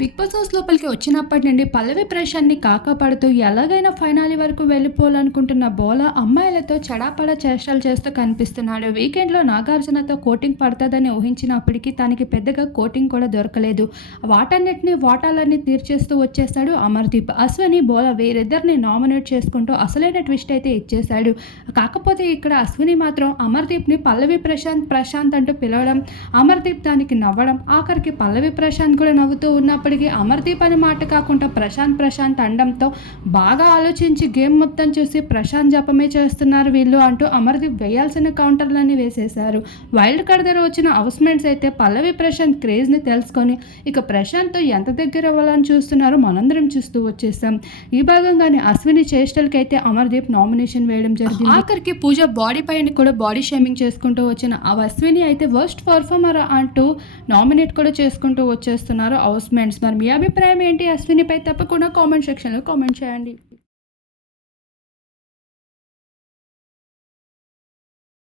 Big boss house లోపలికి వచ్చినప్పటి నుండి పల్లవి ప్రశాంత్ని కాకాపడుతూ ఎలాగైనా ఫైనాలి వరకు వెళ్ళిపోవాలనుకుంటున్న బోలా అమ్మాయిలతో చడాపడా చేష్టలు చేస్తూ కనిపిస్తున్నాడు. వీకెండ్లో నాగార్జునతో కోటింగ్ పడుతుందని ఊహించినప్పటికీ తనకి పెద్దగా కోటింగ్ కూడా దొరకలేదు. వాటన్నిటిని వాటాలన్నీ తీర్చేస్తూ వచ్చేస్తాడు అమర్దీప్. అశ్వని బోలా వీరిద్దరిని నామినేట్ చేసుకుంటూ అసలైన ట్విస్ట్ అయితే ఇచ్చేశాడు. కాకపోతే ఇక్కడ అశ్విని మాత్రం అమర్దీప్ని పల్లవి ప్రశాంత్ ప్రశాంత్ అంటూ పిలవడం అమర్దీప్ దానికి నవ్వడం ఆఖరికి పల్లవి ప్రశాంత్ కూడా నవ్వుతూ ఉన్నప్పటికీ అమర్దీప్ అనే మాట కాకుండా ప్రశాంత్ ప్రశాంత్ అండంతో బాగా ఆలోచించి గేమ్ మొత్తం చూసి ప్రశాంత్ జపమే చేస్తున్నారు వీళ్ళు అంటూ అమర్దీప్ వేయాల్సిన కౌంటర్లన్నీ వేసేశారు. వైల్డ్ కార్డ్ దగ్గర వచ్చిన హౌస్మేట్స్ అయితే పల్లవి ప్రశాంత్ క్రేజ్ని తెలుసుకొని ఇక ప్రశాంత్తో ఎంత దగ్గర అవ్వాలని చూస్తున్నారో మనందరం చూస్తూ వచ్చేసాం. ఈ భాగంగానే అశ్విని చేష్టలకి అయితే అమర్దీప్ నామినేషన్ వేయడం జరిగింది. ఆఖరికి పూజ బాడీ పైన కూడా బాడీ షేమింగ్ చేసుకుంటూ వచ్చిన ఆ అశ్విని అయితే వర్స్ట్ పర్ఫార్మర్ అంటూ నామినేట్ కూడా చేసుకుంటూ వచ్చేస్తున్నారు హౌస్మెంట్స్ మేట్స్ మరి మీ అభిప్రాయం ఏంటి? అశ్వినిపై తప్పకుండా కామెంట్ సెక్షన్లో కామెంట్ చేయండి.